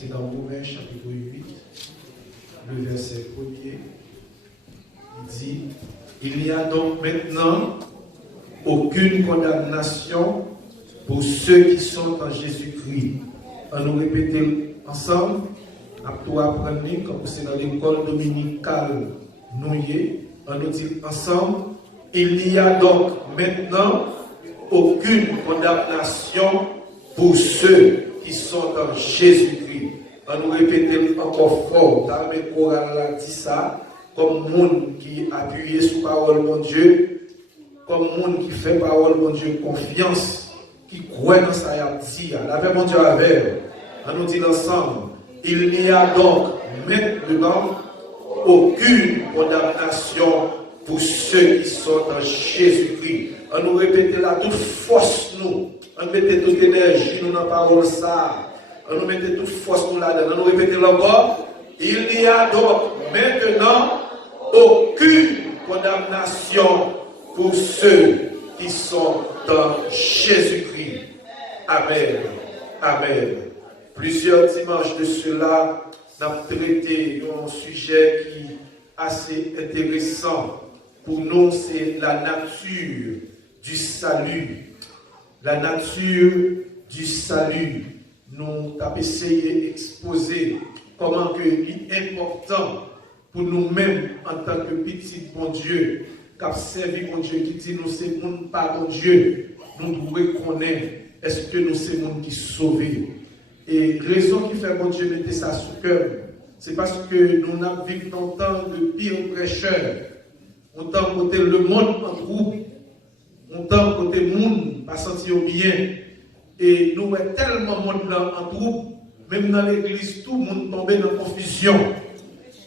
C'est dans Romains chapitre 8, le verset 1er. Il dit, il n'y a donc maintenant aucune condamnation pour ceux qui sont en Jésus-Christ. On nous répète ensemble, à tout apprendre, comme c'est dans l'école dominicale Nouillet, on nous dit ensemble, il n'y a donc maintenant aucune condamnation pour ceux qui sont en Jésus-Christ. On nous répète encore fort, dans le choral dit ça, comme monde qui appuie sur parole mon Dieu, comme monde qui fait parole mon Dieu confiance, qui croit dans ça y a dit, la paix mon Dieu avec. On nous dit ensemble, Il n'y a donc maintenant aucune condamnation pour ceux qui sont en Jésus-Christ. On nous répète là toute force nous. On mettait toute énergie nous dans la parole ça. On nous mettait toute force nous là-dedans. On nous répète encore. Il n'y a donc maintenant aucune condamnation pour ceux qui sont en Jésus-Christ. Amen. Amen. Plusieurs dimanches de cela, nous avons traité un sujet qui est assez intéressant. Pour nous, c'est la nature du salut. La nature du salut. Nous avons essayé d'exposer comment il est important pour nous-mêmes en tant que petits bon Dieu, qui a servi bon Dieu, qui dit nous c'est monde pas bon Dieu, nous devons reconnaître est-ce que nous c'est monde qui sauvé. Et raison qui fait bon Dieu mettre ça sous cœur, c'est parce que nous avons vécu dans un temps de pire prêcheurs, on temps côté le monde en groupe, on temps côté monde pas sentir bien, et nous avons tellement monde là en groupe, même dans l'église tout le monde tombé dans la confusion.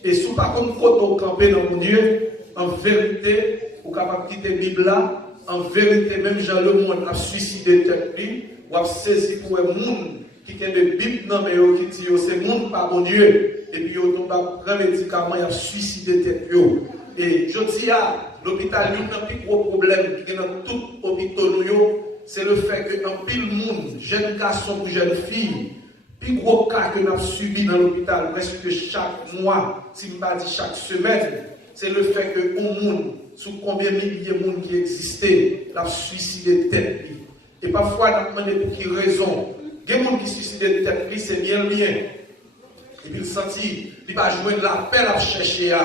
Et si par contre vous camper dans mon Dieu, en vérité, vous êtes capable de quitter la Bible là, en vérité, même Jean le monde a suicidé tête lui, ou a saisi pour un monde qui a des Bibles dans mais qui dit c'est monde pas bon Dieu, et puis on va prendre médicaments et a suicidé tête yo. Et je dis à l'hôpital, il y a un plus gros problème qui est dans tout hôpital, c'est le fait que dans pile monde, jeunes garçons ou jeunes filles, plus gros cas que nous avons subi dans l'hôpital, presque chaque mois, si je ne pas dire chaque semaine, c'est le fait que un monde, sous combien de milliers de monde qui existait, l'a suicidé tête. Et parfois, on demande pour quelle raison. Il y a des gens qui suicident tête, c'est bien le bien. Et puis il sentit, il va jouer de la paix à chercher.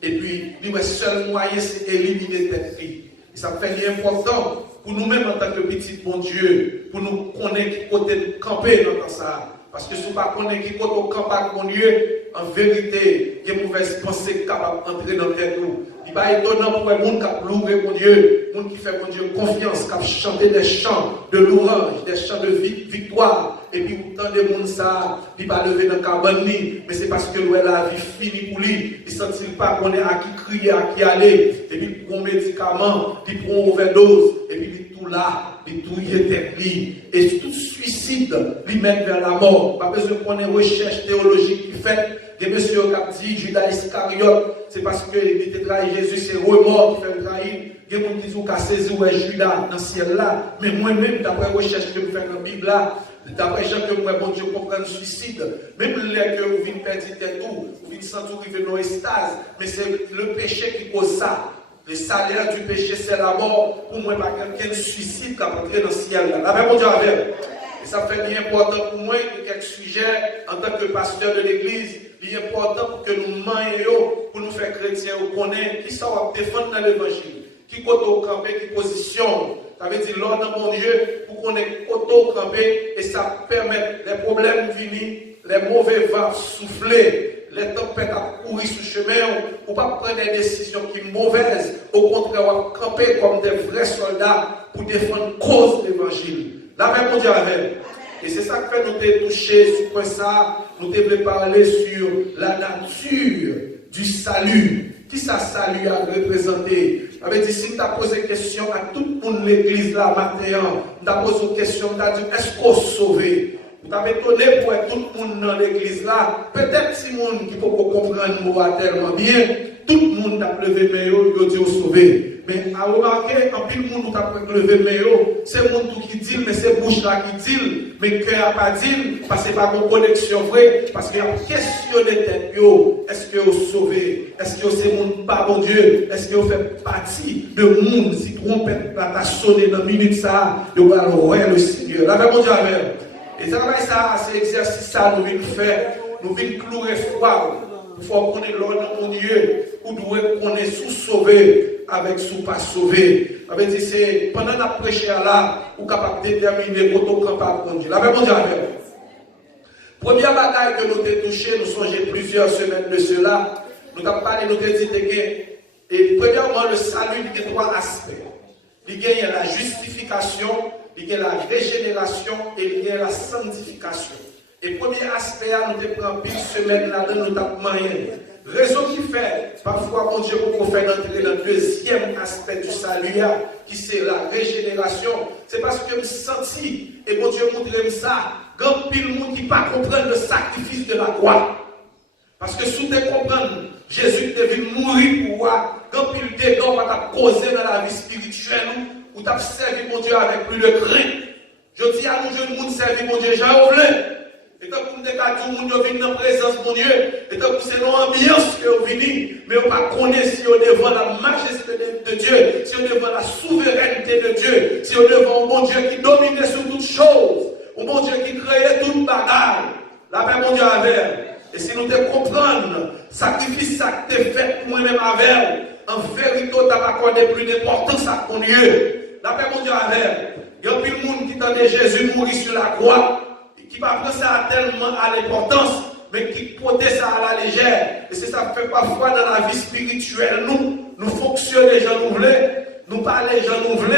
Et puis, le seul moyen, c'est éliminer tête. Et ça fait important pour nous-mêmes en tant que petit bon Dieu, pour nous connaître qui côté de camper dans ça. Parce que si vous ne connaissez pas qui côté de camper mon Dieu, en vérité, il y a une mauvaise pensée capable d'entrer dans le tête. Il n'est pas étonnant pour les gens qui ont loué mon Dieu, les gens qui font mon Dieu confiance, qui ont chanté des chants de louange, des chants de victoire. Et puis, autant de monde ça, il va lever dans le cabane, mais c'est parce que la vie finie pour lui. Il ne sentit pas qu'on est à qui crier, à qui aller. Et puis, il prend un médicament, il prend une overdose, et puis il est tout là, il tout y est lui. Et tout suicide, lui mène vers la mort. Pas besoin qu'on ait une recherche théologique qui fait. Des messieurs qui ont dit Judas Iscariote, c'est parce qu'il était trahi Jésus, c'est remords qui fait le trahir. Il y a des gens qui disent qu'à saisir Judas dans le ciel là. Mais moi-même, d'après la recherche que je fais dans la Bible là, d'après Jean que moi, bon Dieu, comprend le suicide. Même les que vous venez perdre tête tout, vous venez sentir arriver dans l'extase. Mais c'est le péché qui cause ça. Le salaire du péché, c'est la mort. Pour moi, pas quelqu'un suicide qui a entré dans le ciel là. La même bon Dieu avec. Et ça fait bien important pour moi que quelques sujets, en tant que pasteur de l'église, il est important pour que nous manions, pour nous faire chrétiens, ou connaître qui sont défendre dans l'évangile, qui côté au campé, qui position. Ça veut dire l'ordre de mon Dieu, pour qu'on ait auto campé, et ça permet les problèmes venir, les mauvais vents souffler, les tempêtes à courir sur le chemin, ou pas prendre des décisions qui sont mauvaises, au contraire, on va camper comme des vrais soldats pour défendre la cause de l'évangile. La même Dieu avec. Et c'est ça que fait nous te toucher sur ça, nous devons parler sur la nature du salut. Qui ça salut a représenté? Avec dit, si tu as posé une question à tout le monde de l'église là matin, tu as posé une question, tu as dit, est-ce qu'on est sauvé? Vous avez étonné pour tout le monde dans l'église là. Peut-être si le monde qui peut comprendre le mot tellement bien, tout le monde a levé le maillot, il a dit sauvé. Mais à remarquer, en plus le monde a levé le maillot, c'est le monde qui dit, mais c'est bouche là qui dit, mais le cœur n'a pas dit, parce que c'est pas une connexion vraie, parce qu'il y a une question de tête, est-ce que vous sauvé? Est-ce que c'est monde pas bon Dieu? Est-ce que vous faites partie de monde? Si trompette là t'a sonné dans une minute ça, vous allez voir le Seigneur. La même Dieu avec. Et ça, c'est exercice ça, nous venons faire, nous venons clouer froid. Il faut qu'on ait l'ordre de mon Dieu, ou qu'on est sous-sauvé avec sous-pas sauvé. Avec dit, c'est pendant la prêche là, ou capable de déterminer votre campagne pour Dieu. La même Dieu avec. Première bataille que nous avons touchée, nous songeons plusieurs semaines de cela. Nous avons parlé, nous avons dit que, et premièrement, le salut, il y a trois aspects. Il y a la justification, il y a la régénération et il y a la sanctification. Et premier aspect, nous te prenons une semaine là-dedans, nous t'avons rien. Raison qui fait, parfois, mon Dieu, pour qu'on fasse entrer dans le deuxième aspect du salut, qui c'est la régénération, c'est parce que je senti, et mon Dieu montre ça, grand pile monde qui ne pas comprendre le sacrifice de la croix. Parce que si tu comprends, Jésus est venu mourir pour moi, quand il dégâts va causer dans la vie spirituelle, ou tu as servi mon Dieu avec plus de crainte. Je dis à nous jeunes monde servir mon Dieu, j'en voulais. Et tant que nous avons tout le monde vient dans la présence mon Dieu, et tant que c'est l'ambiance que vous venez, mais on ne pas connaître si on est devant la majesté de Dieu, si on est devant la souveraineté de Dieu, si on est devant un bon Dieu qui domine sur toutes choses, un bon Dieu qui crée toute bagarre. La paix mon Dieu avec. Et si nous te comprenons, sacrifice ça que tu fait pour moi-même avec, en vérité, tu n'as pas accordé plus d'importance à ton Dieu. La paix, mon Dieu, avec. Il y a plus de monde qui tendait Jésus mourir sur la croix, et qui va prendre ça tellement à l'importance, mais qui portait ça à la légère. Et c'est ça que fait parfois dans la vie spirituelle, nous fonctionnons, les gens nous voulons, nous parlons, les gens nous voulons,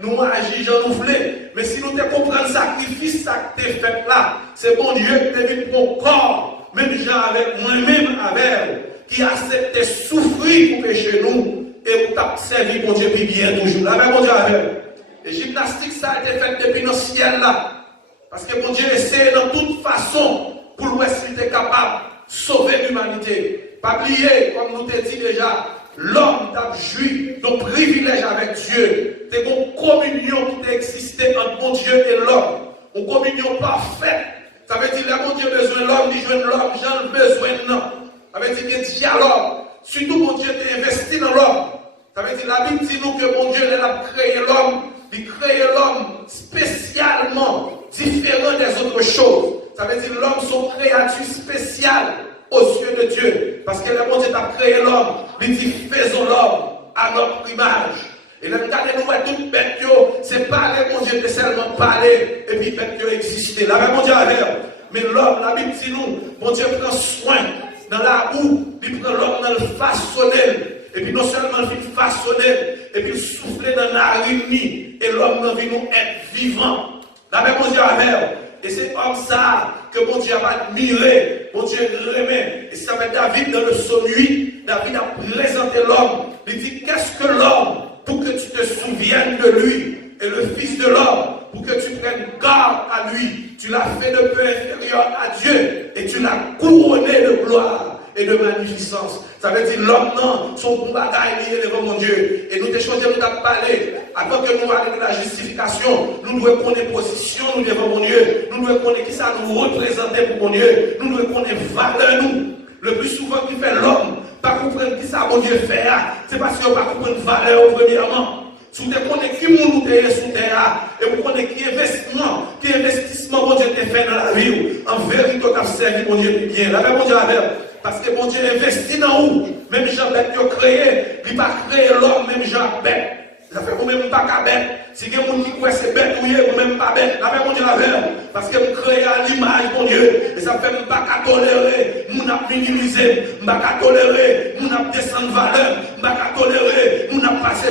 nous agissons, les gens nous voulons. Mais si nous te comprenons le sacrifice ça que tu fait là, c'est bon Dieu qui te venu pour corps. Même gens avec moi-même avec qui acceptent souffrir pour pécher nous et pour servir mon Dieu puis bien toujours. La même mon Dieu avec. Et gymnastique ça a été fait depuis nos ciel là. Parce que mon Dieu essaie de toute façon pour voir s'il était capable de sauver l'humanité. Pas oublier, comme nous t'ai dit déjà, l'homme t'a joui d'un privilège avec Dieu. C'est une communion qui existait entre mon Dieu et l'homme. Une communion parfaite. Ça veut dire que mon Dieu a besoin de l'homme, il joue de l'homme, j'en ai besoin de l'homme. Ça veut dire qu'il y a un dialogue. Surtout mon Dieu t'a investi dans l'homme. Ça veut dire la Bible dit nous que mon Dieu a créé l'homme, il crée l'homme spécialement différent des autres choses. Ça veut dire l'homme sont créatures spéciales aux yeux de Dieu. Parce que le mon Dieu a créé l'homme, il dit faisons l'homme à notre image. Et là, regardez nous, toute bête, c'est parler, mon Dieu, c'est seulement parler, et puis bête, exister. Là, mon Dieu, avec. Mais l'homme, la Bible dit nous, mon Dieu prend soin dans la boue, il prend l'homme dans le façonnel, et puis non seulement il façonnel, et puis il souffle dans la narine, et l'homme dans vie nous être vivant. Là, mon Dieu, avec. Et c'est comme ça que mon Dieu va admirer, mon Dieu remet. Et ça met David dans le psaume 8, David a présenté l'homme. Il dit, qu'est-ce que l'homme pour que tu te souviennes de lui, et le Fils de l'homme, pour que tu prennes garde à lui. Tu l'as fait de peu inférieur à Dieu, et tu l'as couronné de gloire et de magnificence. Ça veut dire l'homme, non, son bon bagaille lié devant mon Dieu. Et nous te choisissons de parler, avant que nous allions de la justification, nous devons connaître position nous devant mon Dieu. Nous devons connaître qui ça nous représenter pour mon Dieu. Nous devons connaître valeur nous. Le plus souvent qui fait l'homme, pas comprendre qui ça mon Dieu fait, c'est parce qu'on ne pas comprendre valeur premièrement. Si vous connaissez qui nous est sous terre, et vous connaissez qui investissement mon Dieu t'a fait dans la vie, en vérité, tu as servi mon Dieu bien. La même mon Dieu avec. Parce que mon Dieu investit dans vous. Même Jean-Bête qui a créé, il n'a pas créé l'homme, même Jean-Bête. Ça fait vous-même pas qu'à bête. Si quelqu'un qui croit c'est bête, vous-même pas bête. La même mon Dieu avec. Parce que vous créez à l'image mon Dieu. Et ça fait pas qu'à tolérer, nous n'a minimiser, pas qu'à tolérer, nous n'a descendre valeur, pas qu'à tolérer, nous n'a passé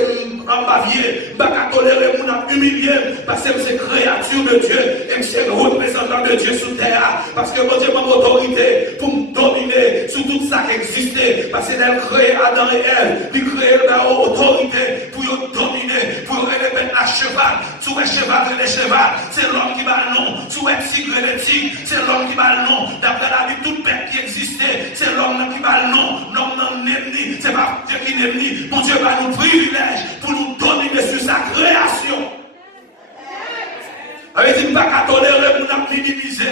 en bavier, pas qu'à tolérer, nous n'a humilié, parce que c'est créature de Dieu, et c'est représentant de Dieu sous terre. Parce que mon Dieu m'a autorité pour me dominer sur tout ça qui existait. Parce qu'il a créé Adam et Ève, il crée la autorité pour dominer, pour relever la cheval. Tu es cheval et les chevals, c'est l'homme qui va le nom. Tu es tigre et les tigres, c'est l'homme qui va le nom. D'après la vie, toute bête qui existait, c'est l'homme qui va le nom. L'homme non ennemi, c'est pas Dieu qui n'est ennemi. Mon Dieu va nous privilège pour nous dominer sur sa création. Avec dit, pas qu'à tolérer, nous n'a minimiser.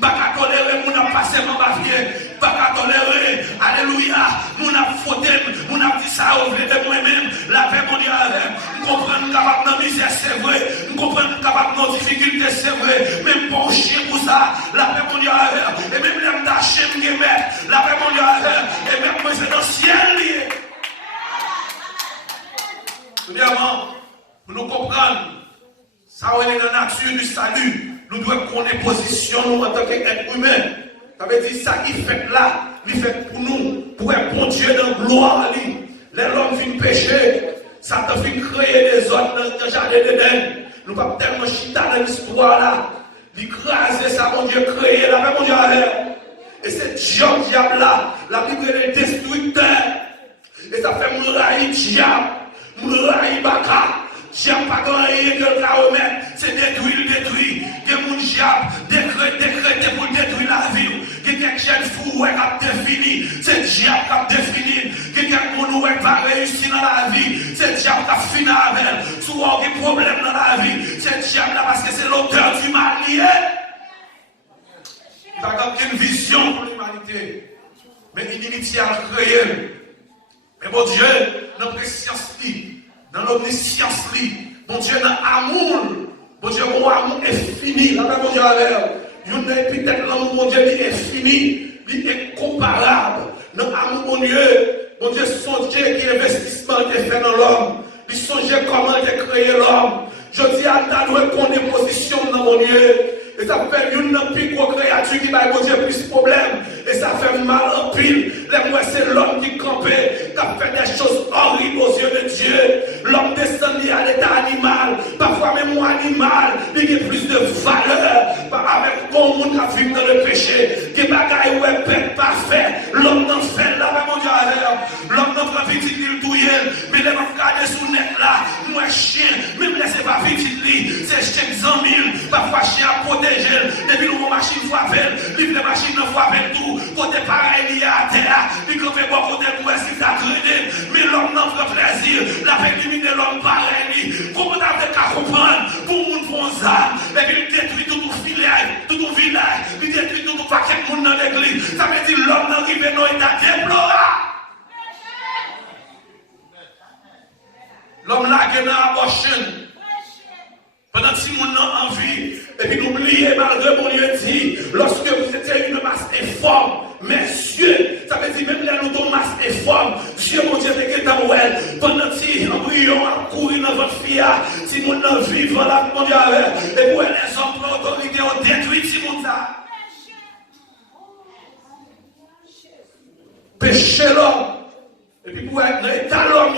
Pas qu'à tolérer, nous n'a passé mon bavier. Pas qu'à tolérer, alléluia, nous n'a fauté, nous n'a dit ça au vrai de moi-même. La paix mondiale, nous comprenons capable de misère, c'est vrai. Nous comprenons capable de difficultés, c'est vrai. Même pour chier pour ça, la paix mondiale, et même l'homme d'acheter, la paix mondiale, et même moi c'est dans le ciel lié. Premièrement, nous comprenons, ça est dans la nature du salut. Nous devons connaître position nous en tant qu'être humain. Ça veut dire ça qui fait là, il fait pour nous, pour un bon Dieu dans gloire. Les hommes viennent pécher, ça te fait créer des hommes dans le jardin d'Éden. Nous ne pouvons pas tellement chita dans l'histoire là. d'écraser ça, mon Dieu, créer la paix, mon Dieu, avec. Et c'est diable là, la Bible est le destructeur. Et ça fait mouraille diable, mouraille baka. Diable pas gagné que le remettre, c'est détruit. Des gens diable, décrété pour détruire la vie. Quelqu'un qui est fou, qui a défini, c'est diable qui a défini. Quelqu'un qui n'a pas réussi dans la vie, c'est diable qui a fini avec elle. Souvent, il y a des problèmes dans la vie, c'est diable parce que c'est l'auteur du mal lié. Il n'a pas une vision pour l'humanité, mais une initiale créée. Mais mon Dieu, dans la préscience, dans l'omniscience, mon Dieu, dans l'amour, mon Dieu, mon amour est fini. Là, mon Dieu, peut-être l'amour, mon Dieu, il est fini, il est comparable. Dans l'amour, mon Dieu, songez qui investissement est fait dans l'homme. Il songez comment il a créé l'homme. Je dis à nous qu'on est position dans mon Dieu. Et ça fait une plus grosse créature qui va mon Dieu plus de problèmes. Et ça fait mal en pile. Les moi, c'est l'homme qui campait, qui a fait des choses horribles aux yeux de Dieu. L'homme descend à l'état animal. Parfois même moi animal, il y a plus de valeur. Avec tout le monde qui vit dans le péché. Qui bagaille ou est bête parfait. L'homme n'en fait là, mon Dieu, l'homme n'en fait petit il douille. Mais les gens regardent sous net là. Moi, chien, même laissez pas petit lit. C'est chien 100 000. Parfois, chien à protéger. Depuis nous, machine frappe, livre les machines ne frappe tout. Côté pareil, il y a à terre. Il fait bon côté pour essayer d'agréder. Mais l'homme n'en fait plaisir. La paix limite de l'homme pareil. Comment on a fait qu'à comprendre pour moun bon âme. Et puis il détruit tout le village, il détruit tout le paquet de monde dans l'église. Ça veut dire l'homme n'arrive dans l'état déplorable. L'homme là qui est dans l'abortion. Pendant que si moun n'a envie, et puis n'oubliez malgré mon Dieu dit, lorsque vous étiez une masse informe, messieurs, ça veut dire même là nous sommes masse informe, Dieu mon Dieu est dans well, pendant que embryon a couru dans votre fille, si moun n'a vivant là, mon Dieu, et pour les hommes pour l'autorité ont détruit si moun ça. Péché l'homme, et puis pour être dans l'état l'homme,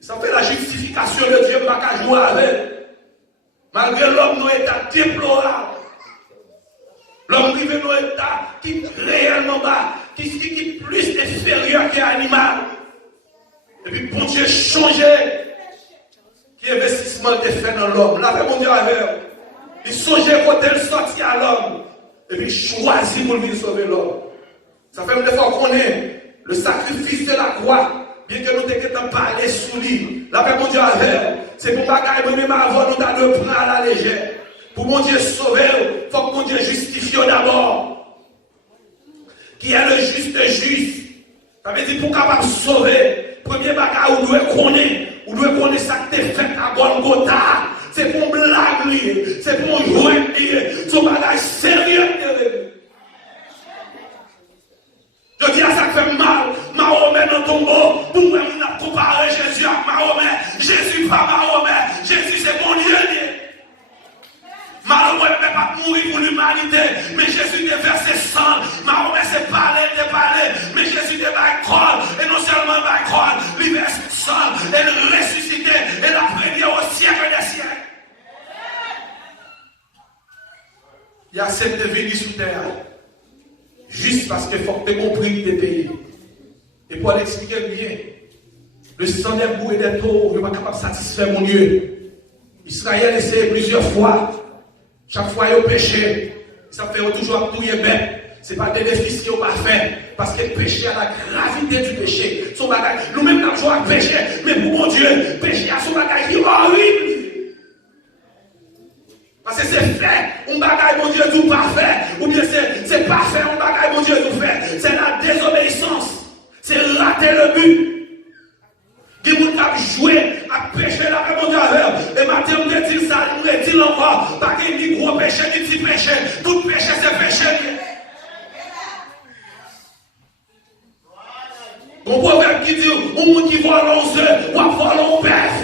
ça fait la justification de Dieu, pas qu'à jouer avec. Malgré l'homme, nous état déplorable. L'homme qui vit dans l'état qui est réellement bas, qui est plus inférieur qu'un animal. Et puis, bon Dieu, changer. Qui investissement est fait dans l'homme. Là, mon Dieu, avec. Il songeait quand elle sortit à l'homme. Et puis, choisit pour lui sauver l'homme. Ça fait des fois qu'on est le sacrifice de la croix. Bien que nous t'ayons parlé sous lui, la paix, mon Dieu, c'est pour bagaille, même avant, nous t'avons le prendre à la légère. Pour mon Dieu sauver, il faut que mon Dieu justifie d'abord. Qui est le juste. Ça veut dire pour capable sauver, premier bagaille, on doit connaître ça que tu fait à Golgotha. C'est pour blague, lui, c'est pour jouer, c'est un bagaille sérieux. Je dis à ça fait mal, Mahomet dans ton tombeau, pour moi, on a comparé Jésus à Mahomet. Jésus pas Mahomet, Jésus c'est mon Dieu. Mahomet ne peut pas mourir pour l'humanité, mais Jésus est versé sang. Mahomet c'est parler, mais Jésus est baïkol, et non seulement baïkol, il verse sang, et le ressuscité, et la première au siècle des siècles. Il y a cette vie sous terre. Juste parce qu'il faut que tu aies compris que tu es payé. Et pour l'expliquer bien, le sang des bouts et des taureaux n'est pas capable de satisfaire mon Dieu. Israël essaie plusieurs fois. Chaque fois, il a péché. Ça fait toujours tout bête. Ce n'est pas des déficits au parfait. Parce que le péché a la gravité du péché. Son bagage, nous-mêmes, nous avons péché. Mais pour mon Dieu, le péché a son bagage qui est horrible. Parce que c'est fait, un bagage, mon Dieu, tout parfait. Ou bien c'est parfait, un bagage, mon Dieu, tout fait. C'est la désobéissance. C'est rater le but. Des gens qui joué à pécher la paix, mon Dieu, et maintenant, on dit ça, on dit encore, pas qu'il y ait gros péché, ni petit péché. Tout péché, c'est péché. Mon proverbe qui dit, un monde qui vole aux œufs, ou à voler au bœuf.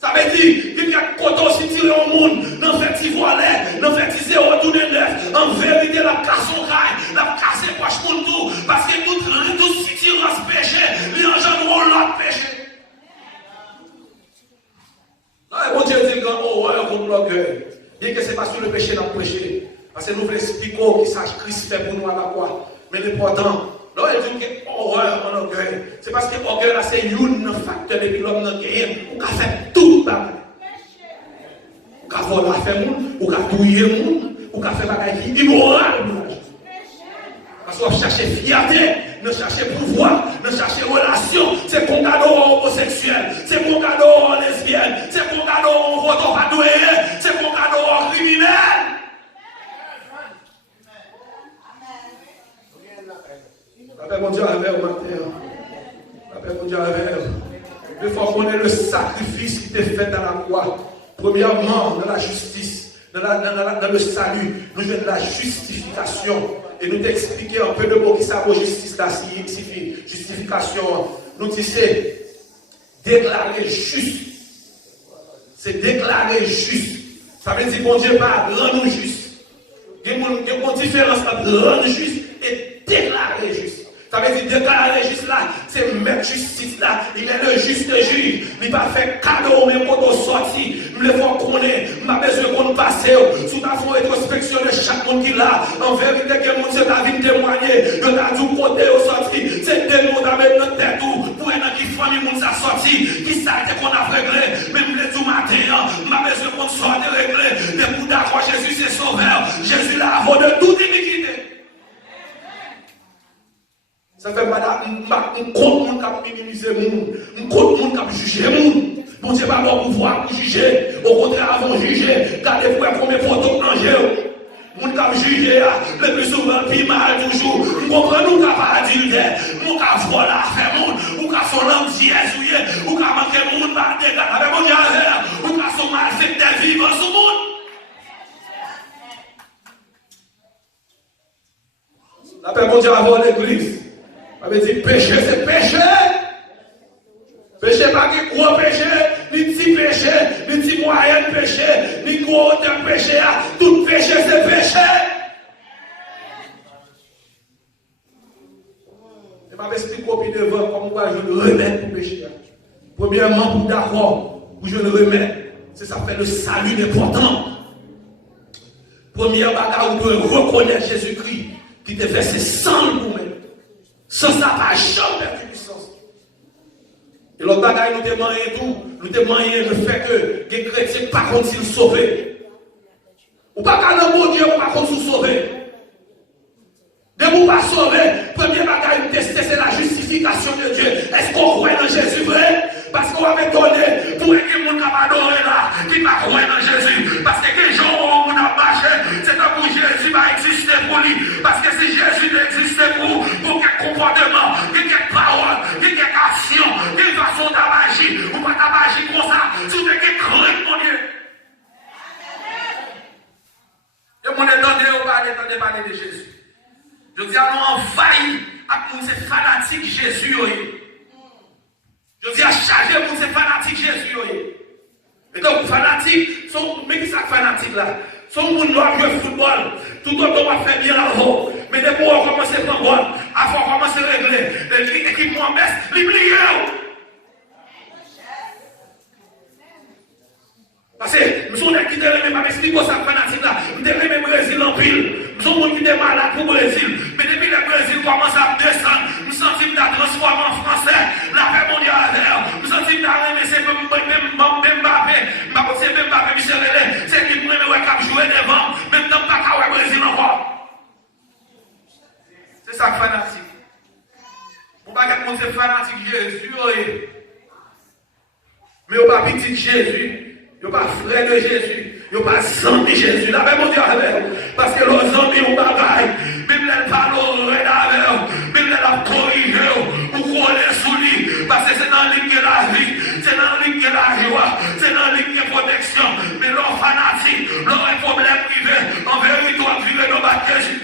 Ça veut dire, il y a coton si tiré au monde, n'en fait il voler, n'en fait il zéro retourner neuf. En vérité, la casse au rail, la casse est poche pour tout. Parce que tout si tiré dans ce péché, les gens ont l'autre péché. Là, bon Dieu dit, oh, ouais, on bloque. Il expliquer qui sache Christ fait pour nous à la croix. Mais l'important, là, il dit que horreur en orgueil. C'est parce que l'orgueil là, c'est un facteur et puis l'homme n'a gagné. On a fait tout le bagage. On a volé à faire monde, on a touillé monde, on a fait bagage qui immoral. Parce qu'on cherche fierté, nous cherchons pouvoir, nous cherchons relation. C'est pour cadeau homosexuel, c'est pour cadeau lesbienne, c'est pour cadeau photopatoué, c'est pour cadeau criminel. La paix mondiale avec au matin. La paix mondiale avec. Il faut connaître le sacrifice qui t'est fait dans la croix. Premièrement, dans la justice, dans le salut, nous avons de la justification. Et nous t'expliquer un peu de mots qui savent justice là, signifie justification. Nous disons déclarer juste. C'est déclarer juste. Ça veut dire bon Dieu pas rendre juste. Il y a une différence entre rendre juste et déclarer juste. Ça veut dire déclarer juste là, c'est mettre justice là. Il est le juste juge. Il va faire cadeau, mais quand on sortit, il le faut connaître. Il m'a besoin qu'on passe. Sous ta foi introspection de chaque monde qui l'a. En vérité, que monde c'est ta vie témoigner. De ta tout côté au sorti. C'est des mots à mettre notre tête pour être qui famille monde ça sorti. Qui ça qu'on a réglé. Même le tout matin, il m'a besoin qu'on sorte réglé. Mais pour d'accord, Jésus c'est sauveur. Jésus là avant de toute iniquité. Ça fait pas un compte monde qui minimiser monde, un compte monde qui juger monde. Bon Dieu pas bon pouvoir pour juger, au contraire avant juger, gardez-vous combien photos manger. Moun qui juger le plus souvent puis mal toujours. Nous comprenons nous pas adultère, nous ka voler faire monde, ou ka son homme Jésus, ou ka manquer monde par dégâts avec mon Dieu, ou ka son malfaiteur vivant sur monde. La paix mon Dieu avant l'église. Ça veut dire péché, c'est péché. Péché pas que gros péché, ni petit péché, ni petit moyen péché, ni gros péché. Tout péché, c'est péché. Je vais m'expliquer devant comment je le remets pour péché. Premièrement, pour d'accord, pour je le remets, c'est ça fait le salut important. Première bagarre, vous pouvez reconnaître Jésus-Christ qui te fait ses sangs pour nous. Sans ça, pas jamais perdu puissance. Et l'autre bagaille, nous témoignons tout. Nous témoignons le fait que les chrétiens, par contre, s'ils sauvés. Ou pas qu'à mon Dieu, par contre, s'ils sauvés. De vous pas sauver, premier bagaille, nous tester, c'est la justification de Dieu. Est-ce qu'on croit dans Jésus vrai? Parce qu'on avait donné pour que les gens qui adoré là, qui ne croient dans Jésus. Parce que les gens où on a marché, c'est que Jésus va exister pour lui. Parce que si Jésus n'existait pour quel comportement, quelle parole, quelle action, quelle façon d'agir, ou pas d'agir comme ça, si vous êtes crainte, mon Dieu. Et mon étendez, on va attendre parler de Jésus. Je dis à nous envahir avec ces fanatiques Jésus. Je dis à charger pour ces fanatiques Jésus. Et donc, fanatiques, mais qui sont fanatiques là? Sont gens qui jouent football. Tout le monde va faire bien là-haut. Mais dès qu'on commence à prendre bon, avant qu'on commence à régler, l'équipe en baisse, l'oubliez. Parce que nous sommes qui ne pas expliquer ça fanatique là. Nous sommes le Brésil en pile. Nous sommes qui sont malades pour le Brésil. Mais depuis que le Brésil commence à descendre, nous sentons la transformer en français. La paix mondiale. Nous sentons la remettre Mbappé. Mbappé, Michel Hélène. C'est qui pour nous jouer devant. Même temps pas qu'à Brésil encore. C'est ça fanatique. On va pas c'est fanatique Jésus. Mais on va pas petit Jésus. Yo pas frère de Jésus, yo pas ami de Jésus. La même Dieu avec parce que les amis ont bagaille. Bible elle parle avec. Bible elle a corrigé ou coller sous lui parce que c'est dans la ligne de la vie, c'est dans la ligne de la joie, c'est dans la ligne de protection. Mais leur fanatique, leur problème privé, en vérité, on vit dans la Jésus.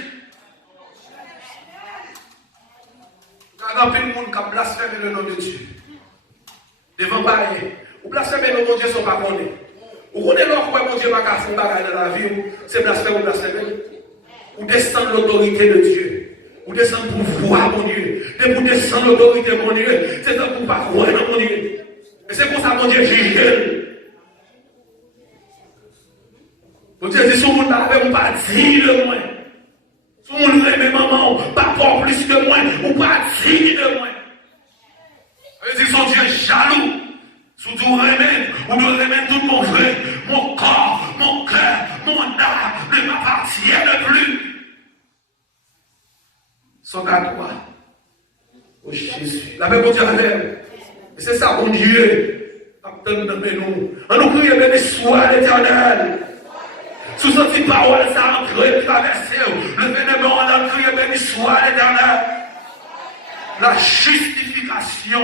Quand il y a des gens qui blasphèment le nom de Dieu, devant Paris, ou blasphémer le nom de Dieu, sont pas connus. Ou connaissez l'autre quoi, mon Dieu, ma carte, mon bagage dans la vie, c'est blasphémer ou blasphémer. Ou descendre l'autorité de Dieu. Ou descendre pour voir mon Dieu. Et pour descendre l'autorité de mon Dieu, c'est ça pour pas croire dans mon Dieu. Et c'est pour ça mon Dieu juge. Mon Dieu dit, si on ne peut pas dire le moins. Tout remède, ou de remède tout mon frère, mon corps, mon cœur, mon âme ne m'appartiennent plus. Sont à toi. Oh Jésus. La paix pour Dieu avec. C'est ça, mon Dieu. Attendez-nous. On nous prie, béni soit l'Éternel. Sous cette parole, ça a entré, traversé. Le vénément, on a crié, béni soit l'Éternel. La justification.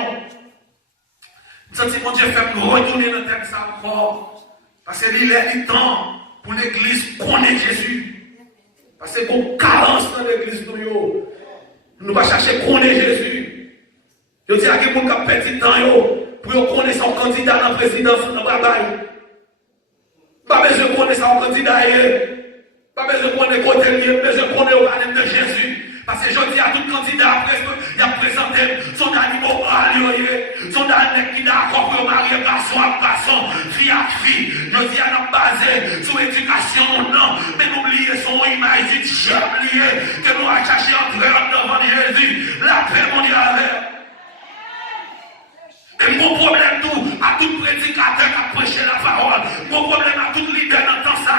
Senti mon Dieu fait retourner dans le texte encore. Parce qu'il est temps pour l'église connaître Jésus. Parce qu'il y a une carence dans l'église. Nous ne pas chercher à connaître Jésus. Je dis à qui pour qu'on petit temps pour connaître son candidat dans la présidence dans le travail. Pas besoin de connaître son candidat. Pas besoin de connaître côté lié, pas besoin de connaître au palais de Jésus. Parce que je dis à tout candidat, il a présenté son animal moral, son animal qui est d'accord pour marier garçon à garçon, fille à fille. Je dis à nous baser sur l'éducation, non, mais n'oubliez son image du diable que nous avons cherché à entrer devant Jésus. La paix mondiale. Et mon problème tout, à tout prédicateur qui a prêché la parole, mon problème à tout leader dans le temps ça,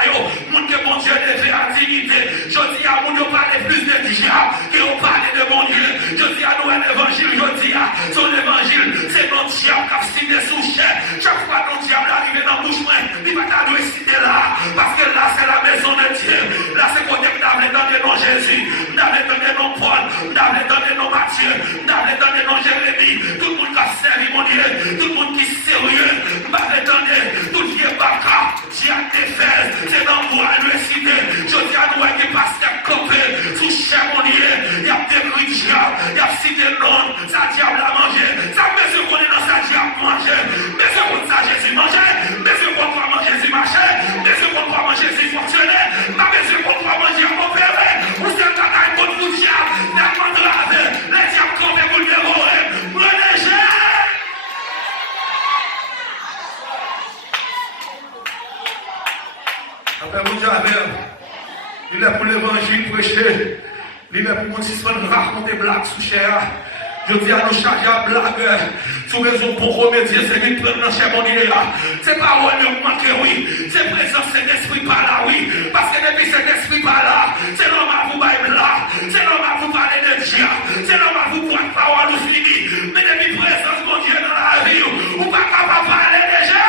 mon Dieu, bon Dieu, de la dignité. Je dis à mon Dieu, parler plus de diable que on parle de mon Dieu. Je dis à nous un évangile, je dis à son évangile, c'est notre diable qui a signé sous chair. Chaque fois que notre diable arrive dans la bouche, il va t'adouer citer là, parce que là c'est la maison de Dieu. Là c'est côté que nous avons donné nom Jésus, nous avons donné nom Paul, nous avons donné nom Matthieu, nous avons donné nom Jérémie, tout le monde qui a servi mon Dieu. Tout le monde qui est sérieux, m'attendez, tout qui est baka, qui a des fesses, c'est dans l'université. Je dis à nous qui passe à copé, sous cher mon Dieu, il y a des cris de diable, il y a cité de l'homme, ça diable à manger, ça met ce qu'on est dans sa diable manger, mais ce qu'on ça Jésus manger, mais ce qu'on doit manger Jésus marcher, mais ce qu'on doit manger Jésus fonctionner, mais ce qu'on doit manger à mon père, ou c'est un bagaille contre vous diable, tellement grave, les diables campés pour le dévorer, prenez. Après, mon Dieu, il est pour l'évangile prêcher. Il est pour nous raconter blagues sous chair. Je dis à nos chargés à blague. Sous raison pour remédier, c'est lui prendre dans chair mon Dieu. C'est pas où il manque, oui. C'est présent, cet esprit par là, oui. Parce que depuis cet esprit par là, c'est l'homme à vous bailler là. C'est l'homme à vous parler de Dieu. C'est l'homme à vous prendre parole ou fini. Mais depuis présence, mon Dieu, dans la vie, ou pas capable de parler déjà.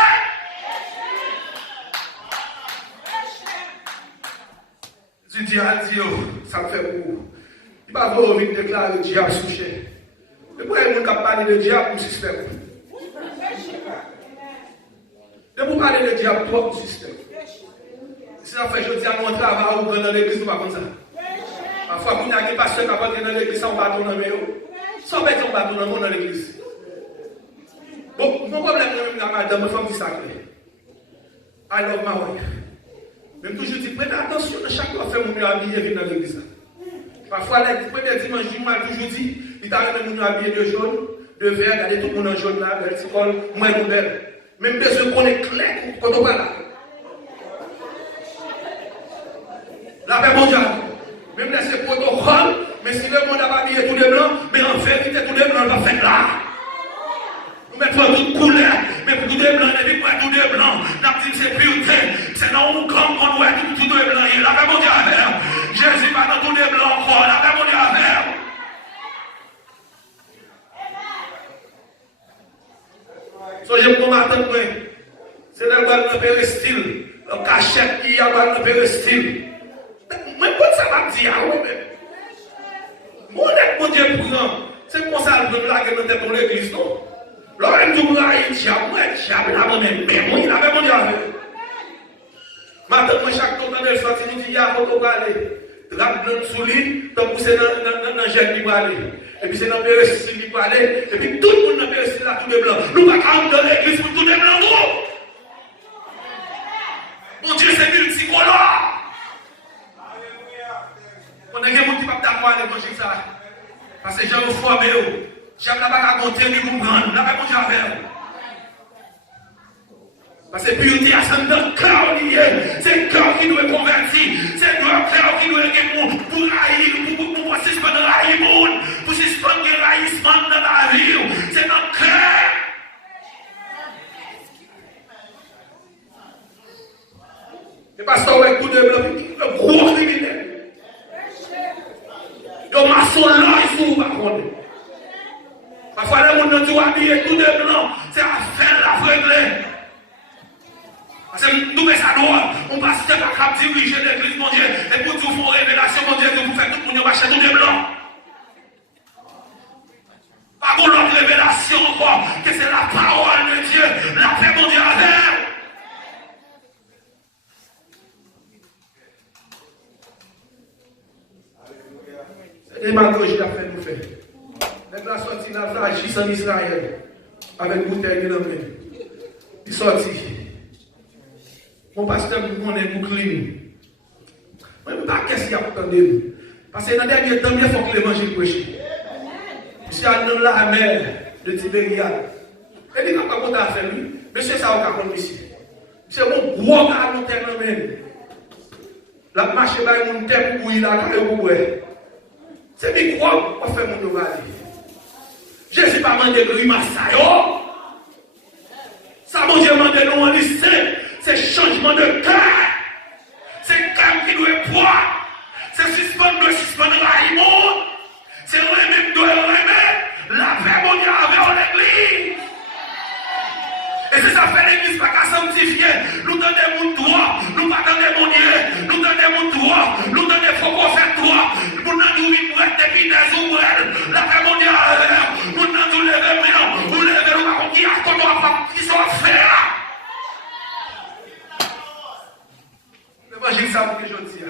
Tu dis à Dieu, ça me fait beaucoup. Il va pas envie de déclarer le diable souché. Mais pourquoi il ne peut pas parler de diable pour système? De vous parler de diable toi pour système. Si ça fait je dis à mon travail ou dans l'église, pas comme ça. Parfois, vous n'avez pas pasteur qui va entrer dans l'église sans bâton dans le main. Sans mettre un bâton dans l'église. Bon, mon problème, c'est que madame, ma femme dit ça. I love my wife. Même toujours dit, prenez attention à chaque fois que vous avez habillé venir dans l'église. Parfois, les premiers dimanches, je toujours dit, il t'a même habillé de jaune, de vert, regardez tout le monde en jaune là, le petit col, moi et mon belle. Même besoin qu'on est clair quand on va là. La paix mondiale. Même laisser protocole, mais si le monde a habillé tout de blanc, mais en vérité, tout de blanc va faire là. Nous mettons toute couleur, mais pour tout de blanc, et puis pour tout de blanc, nous dit c'est pureté, c'est dans un grand qu'on voit tout de blanc. La paix mondiale. Jésus va dans tout de blanc encore, la paix mondiale. Soyez pour matin, c'est le bal de péristyle, le cachette qui a le bal de péristyle. Mais quoi ça va dire, oui, mon Dieu prend, c'est pour ça que le blague dans tête de l'église, non? L'homme du blague, il diable, la monnaie, mais moi, il avait mon diable. Maintenant, chaque temps, quand elle sortit, il dit, il y a un peu de balai. Drape blanc sous lui, donc c'est dans le jet qui va aller. Et puis c'est dans le péristyle qui va aller. Et puis tout le monde dans le péristyle là, tout de blanc. Nous ne pouvons pas dans l'église pour tout de blanc, non? Mon Dieu, c'est multicolore. On a des gens qui ne peuvent pas d'accord avec l'évangile ça. Parce que j'aime former. J'aime la bague à compter, ils comprennent. La bague à compter avec. Parce que pureté, c'est notre cœur lié. C'est le cœur qui doit convertir. C'est notre cœur qui doit être pour haïr, pour suspendre le monde, pour suspendre le haïssement dans la vie. C'est notre cœur. Au maçon là, il faut pas connaître. Parfois, les gens qui ont habillé tout de blanc, c'est à faire la régler. Parce que nous, ça doit, on passe de la cap diriger l'église, mon Dieu, et pour tout faire une révélation, mon Dieu, que vous faites tout le monde marcher tout de blanc. Pas pour l'autre révélation encore, que c'est la parole de Dieu, la paix, mon Dieu, avec. C'est démagogie à faire nous faire. Même la sortie là, ça agit en Israël, avec bouteille de l'homme. Il sortit. Mon pasteur me connaît bouclier. Mais pas qu'est-ce qu'il y a pour attendre. Parce que dans le dernier temps, il faut que l'évangile prêche. Monsieur a dans la mer de Tibériade. Et il n'a pas compté à faire lui. Monsieur, ça va pas ici. C'est mon gros gars dans terre même. La marche est mon terre pour il a pour c'est mes quoi pour faire mon devoir. Jésus pas demandé de grimace ça yo. Ça mon Dieu demande nous en lycée. C'est changement de cœur. C'est cœur qui doit boire. C'est suspendre la immonde. C'est remettre de remettre la paix mondiale avec l'église. Et c'est ça fait l'église pas qu'à sanctifier. Nous donnons mon droit. Nous pas donnons mon Dieu. Nous donnons mon droit. Nous donnons faut qu'on fasse droit. Nous n'avons pour être depuis des ouvrelles. La paix mondiale. Nous n'avons levé maintenant. Nous levons nous pas qui a qu'on qui sont faire. L'évangile, ça, que je dis.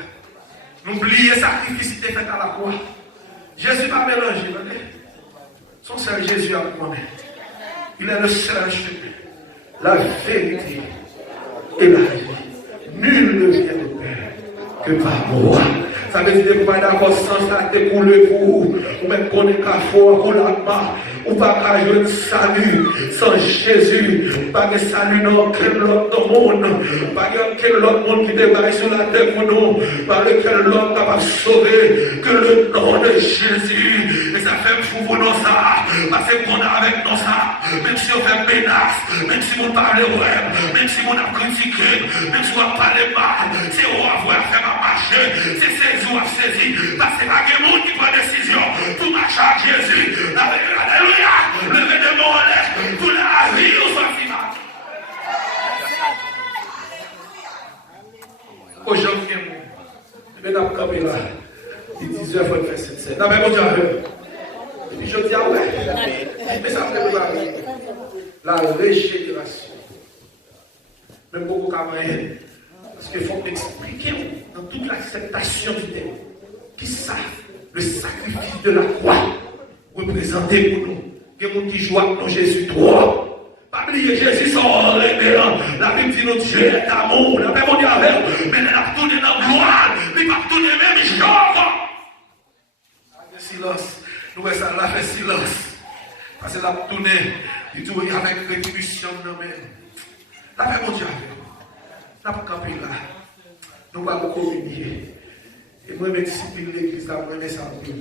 N'oubliez le sacrifice qui était fait à la croix. Jésus n'a pas mélangé. Son seul Jésus a connaît. Il est le seul chemin, la vérité et la vie. Nul ne vient au Père que par moi. Ça veut dire que vous n'êtes pas d'accord sans ça, découle vous. Ou même qu'on est qu'à fort, qu'on l'a pas. Ou pas qu'à jouer de salut sans Jésus. Pas de salut dans quel autre monde. Pas de quel autre monde qui débarque sur la terre pour nous. Par lequel l'homme capable de sauver que le nom de Jésus. Et ça fait fou pour nous ça. Parce qu'on a avec nous ça. Même si on fait menace, même si on parle web, même si on a critiqué, même si on parle mal, c'est où avoir fait ma marcher. C'est ces jours à saisir. Parce que pas de monde qui prend décision pour marcher à Jésus. Alléluia. Levez de mon lèvre pour la vie ou soit finale. Aujourd'hui, je vais vous camper là. Il dit 10h, il faut faire 7. Non, mais mon Dieu, et puis je dis, ah ouais, mais ça fait pas la régénération. Même beaucoup de camarades. Parce qu'il faut expliquer dans toute l'acceptation du thème qui savent le sacrifice de la croix représenté pour nous. Il y a des gens qui jouent dans Jésus 3. Pas oublier Jésus sans révérend. La Bible dit notre Dieu est amour. La paix mondiale avec. Mais elle a tourné dans la gloire. Il va tourner même genre. Silence. Nous voyons ça, la fait silence. Parce qu'elle a tourné. Il dit avec rétribution dans même. La paix mondiale avec. La paix camper là. Nous allons communier. Et moi, je discipline l'église, là, je ça en plus.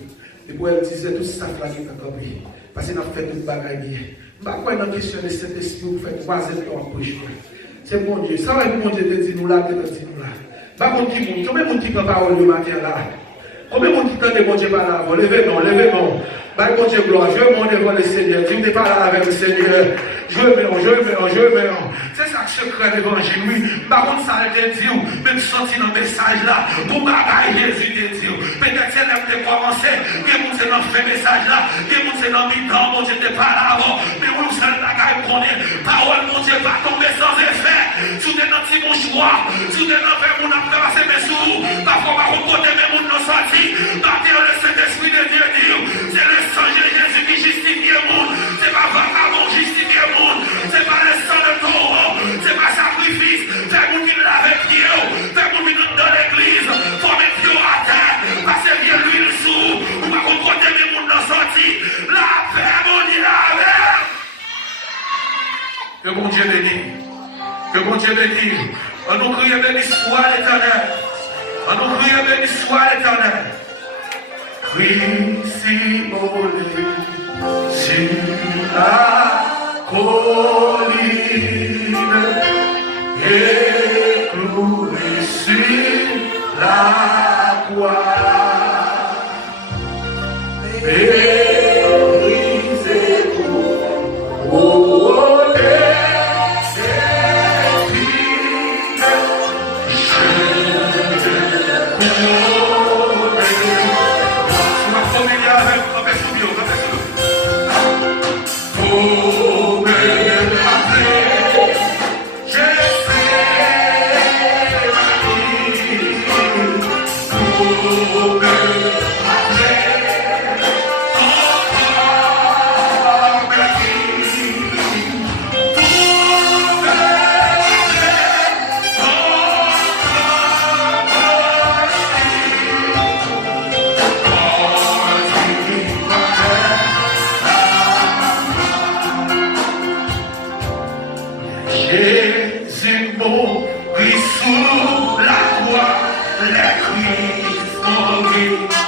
Et pour elle disait tout ça, là, qui est encore pris. Parce que nous avons fait toute bagaille bien. Je ne sais pas dans question de cet esprit pour faire 3 ans en prêche. C'est mon Dieu. Ça va être mon Dieu de dire nous là, de dire nous là. Pas contre qui monte. Combien de monde qui prend parole le matin là? Combien de monde qui tente mon Dieu par là? Levez non, levez non. Bah, mon Dieu, gloire. Je veux mon devant le Seigneur. Si vous n'êtes pas là avec le Seigneur, je veux. C'est ça que je crée l'évangile. Oui. Par contre, ça a été dit, même sorti dans le message là, pour bagaille Jésus te dit. Peut-être c'est là que tu commencé, que vous êtes dans ce message là, que vous êtes dans le mi-temps, mon Dieu, tu n'es pas là avant. Mais oui, vous savez, bagaille connaît. Parole, mon Dieu, va tomber sans effet. Si vous êtes dans le petit choix, si vous êtes dans le fait, vous n'avez pas passé mes sous. Parfois, va côté même vous n'avez sorti. Bâtir le Saint-Esprit de Dieu dit, c'est le sang de Jésus qui justifie le monde. C'est pas vagabond qui justifie le monde. C'est pas le sang de taureau. C'est pas sacrifice. C'est vous qui l'avez pied. C'est vous qui nous dans l'église. Faut mettre pied à terre. Parce que bien l'huile sous. Ou pas qu'on côté des monde dans sorti. La paix mondiale. Que mon Dieu bénisse. Que mon Dieu bénisse. On nous crie béni soit l'Éternel. On nous crie béni soit l'Éternel. Christ immolé sur la colline et cloué sur la croix. Jésus.